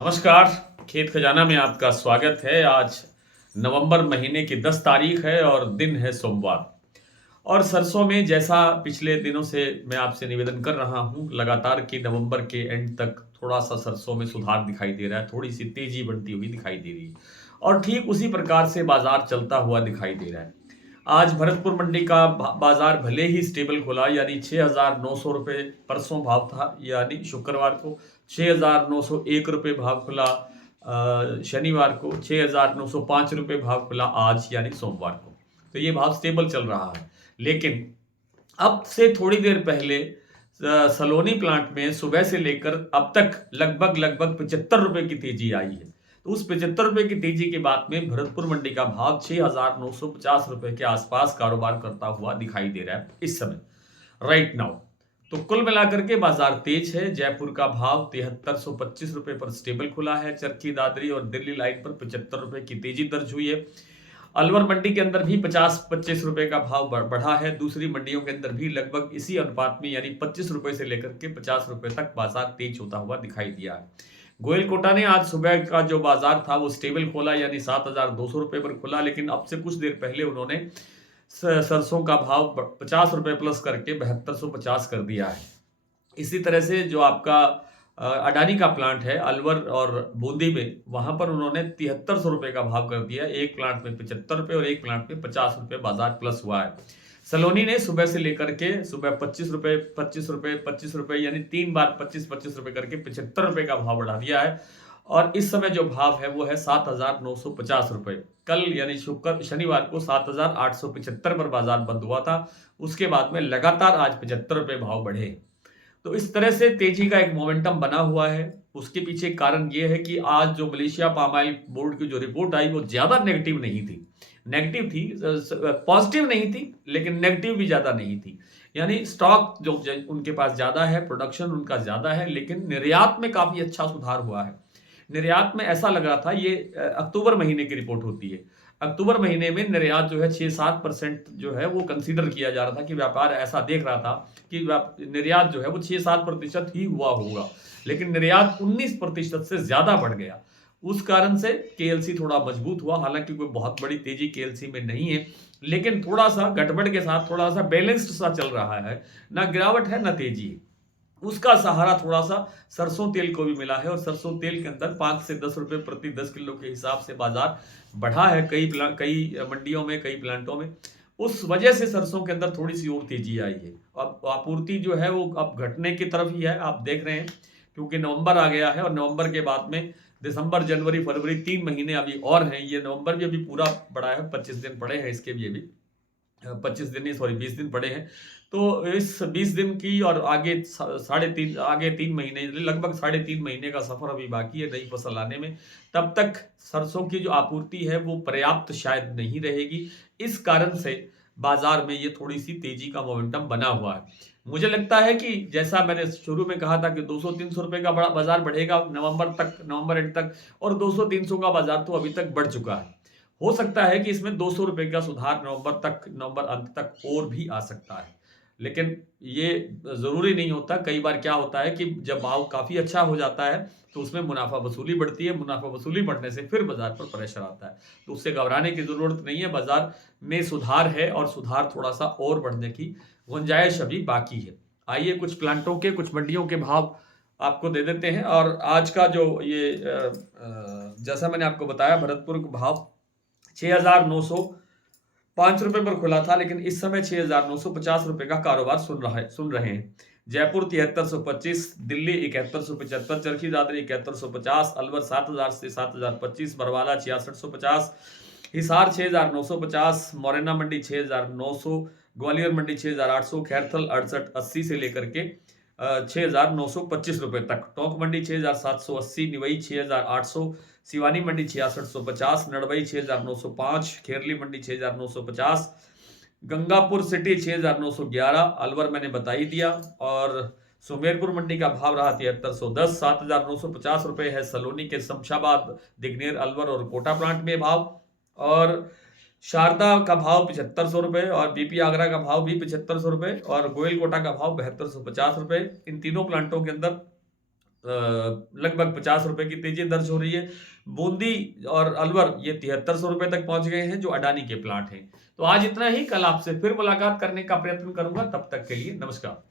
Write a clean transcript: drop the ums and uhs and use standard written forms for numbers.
नमस्कार। खेत खजाना में आपका स्वागत है। आज नवंबर महीने की 10 तारीख है और दिन है सोमवार। और सरसों में जैसा पिछले दिनों से मैं आपसे निवेदन कर रहा हूं, लगातार कि नवंबर के एंड तक थोड़ा सा सरसों में सुधार दिखाई दे रहा है, थोड़ी सी तेजी बनती हुई दिखाई दे रही है और ठीक उसी प्रकार से बाजार चलता हुआ दिखाई दे रहा है। आज भरतपुर मंडी का बाजार भले ही स्टेबल खुला, यानी 6,900 रुपये परसों भाव था, यानी शुक्रवार को 6,901 रुपये भाव खुला। शनिवार को 6,905 रुपये भाव खुला आज यानी सोमवार को। तो ये भाव स्टेबल चल रहा है। लेकिन अब से थोड़ी देर पहले सलोनी प्लांट में सुबह से लेकर अब तक लगभग 75 रुपए की तेजी आई है। तो उस 75 रुपए की तेजी के बाद में भरतपुर मंडी का भाव 6,950 रुपए के आसपास कारोबार करता हुआ दिखाई दे रहा है इस समय, राइट नाउ। तो कुल मिलाकर के बाजार तेज है। जयपुर का भाव 7325 रुपए पर स्टेबल खुला है। चरखी दादरी और दिल्ली लाइन पर 75 रुपए की तेजी दर्ज हुई है। अलवर मंडी के अंदर भी 50-25 रुपए का भाव बढ़ा है। दूसरी मंडियों के अंदर भी लगभग इसी अनुपात में, यानी 25 रुपए से लेकर के 50 रुपए तक बाजार तेज होता हुआ दिखाई दिया है। गोयल कोटा ने आज सुबह का जो बाजार था वो स्टेबल खोला, यानी 7,200 रुपए पर खुला। लेकिन अब से कुछ देर पहले उन्होंने सरसों का भाव 50 रुपए प्लस करके 7250 कर दिया है। इसी तरह से जो आपका अडानी का प्लांट है अलवर और बूंदी में, वहां पर उन्होंने 7300 रुपए का भाव कर दिया। एक प्लांट में 75 रुपए और एक प्लांट में 50 रुपए बाजार प्लस हुआ है। सलोनी ने सुबह से लेकर के सुबह 25 रुपए 25 रुपए 25 रुपए, यानी 3 बार 25-25 रुपए करके 75 रुपए का भाव बढ़ा दिया है। और इस समय जो भाव है वो है 7,950 रुपए। कल यानी शनिवार को 7,875 पर बाजार बंद हुआ था। उसके बाद में लगातार आज 75 रुपए भाव बढ़े। तो इस तरह से तेजी का एक मोमेंटम बना हुआ है। उसके पीछे कारण ये है कि आज जो मलेशिया पाम ऑयल बोर्ड की जो रिपोर्ट आई वो ज्यादा नेगेटिव नहीं थी। नेगेटिव थी, पॉजिटिव नहीं थी, लेकिन नेगेटिव भी ज्यादा नहीं थी। यानी स्टॉक जो उनके पास ज्यादा है, प्रोडक्शन उनका ज्यादा है, लेकिन निर्यात में काफी अच्छा सुधार हुआ है। निर्यात में ऐसा लग रहा था, ये अक्टूबर महीने की रिपोर्ट होती है। अक्टूबर महीने में निर्यात जो है 6-7% जो है वो कंसीडर किया जा रहा था कि व्यापार ऐसा देख रहा था कि निर्यात जो है वो 6-7% ही हुआ होगा, लेकिन निर्यात 19% से ज्यादा बढ़ गया। उस कारण से केएलसी थोड़ा मजबूत हुआ। हालांकि कोई बहुत बड़ी तेजी केएलसी में नहीं है, लेकिन थोड़ा सा गड़बड़ के साथ थोड़ा सा बैलेंस्ड सा चल रहा है। ना गिरावट है ना तेजी है। उसका सहारा थोड़ा सा सरसों तेल को भी मिला है और सरसों तेल के अंदर 5 से 10 रुपए प्रति 10 किलो के हिसाब से बाजार बढ़ा है कई मंडियों में, कई प्लांटों में। उस वजह से सरसों के अंदर थोड़ी सी और तेजी आई है। अब आपूर्ति जो है वो अब घटने की तरफ ही है, आप देख रहे हैं, क्योंकि नवंबर आ गया है और नवंबर के बाद में दिसंबर, जनवरी, फरवरी 3 महीने अभी और हैं। ये नवंबर भी अभी पूरा पड़ा है, 25 दिन पड़े हैं इसके भी अभी। 25 दिन नहीं, सॉरी 20 दिन पड़े हैं। तो इस 20 दिन की और आगे 3 महीने, लगभग 3.5 महीने का सफर अभी बाकी है नई फसल आने में। तब तक सरसों की जो आपूर्ति है वो पर्याप्त शायद नहीं रहेगी। इस कारण से बाजार में ये थोड़ी सी तेजी का मोमेंटम बना हुआ है। मुझे लगता है कि जैसा मैंने शुरू में कहा था कि 200-300 रुपए का बड़ा बाजार बढ़ेगा नवंबर एंड तक, और 200-300 का बाजार तो अभी तक बढ़ चुका है। हो सकता है कि इसमें 200 रुपए का सुधार नवंबर अंत तक और भी आ सकता है, लेकिन ये जरूरी नहीं होता। कई बार क्या होता है कि जब भाव काफी अच्छा हो जाता है तो उसमें मुनाफा वसूली बढ़ती है। मुनाफा वसूली बढ़ने से फिर बाजार पर प्रेशर आता है, तो उससे घबराने की जरूरत नहीं है। बाजार में सुधार है और सुधार थोड़ा सा और बढ़ने की गुंजाइश अभी बाकी है। आइए कुछ प्लांटों के, कुछ मंडियों के भाव आपको दे देते हैं। और आज का जो ये जैसा मैंने आपको बताया, भरतपुर का भाव 6,905 रुपए पर खुला था, लेकिन इस समय 6,950 रुपए का कारोबार सुन रहे हैं। जयपुर 7325, दिल्ली 7175, चरखी दादरी 7150, अलवर 7,000 से 7,025, बरवाला 6650, हिसार 6,950, मोरेना मंडी 6,900, ग्वालियर मंडी 6,800, खैरथल 6880 से लेकर के 6,925 रुपए तक, टोंक मंडी 6,780, निवई 6,800, सिवानी मंडी 6,650, नड़बई 6,905, खेरली मंडी 6,950, गंगापुर सिटी 6,911, अलवर मैंने बता ही दिया। और सुमेरपुर मंडी का भाव रहा 7310, 7,950 रुपए है सलोनी के शमशाबाद, दिग्नेर, अलवर और कोटा प्लांट में भाव। और शारदा का भाव 7500 रुपए और बीपी आगरा का भाव भी 7500 रुपए और गोयल कोटा का भाव 7250 रुपए। इन तीनों प्लांटों के अंदर लगभग 50 रुपए की तेजी दर्ज हो रही है। बूंदी और अलवर ये 7300 रुपए तक पहुंच गए हैं, जो अडानी के प्लांट हैं। तो आज इतना ही, कल आपसे फिर मुलाकात करने का प्रयत्न करूंगा। तब तक के लिए नमस्कार।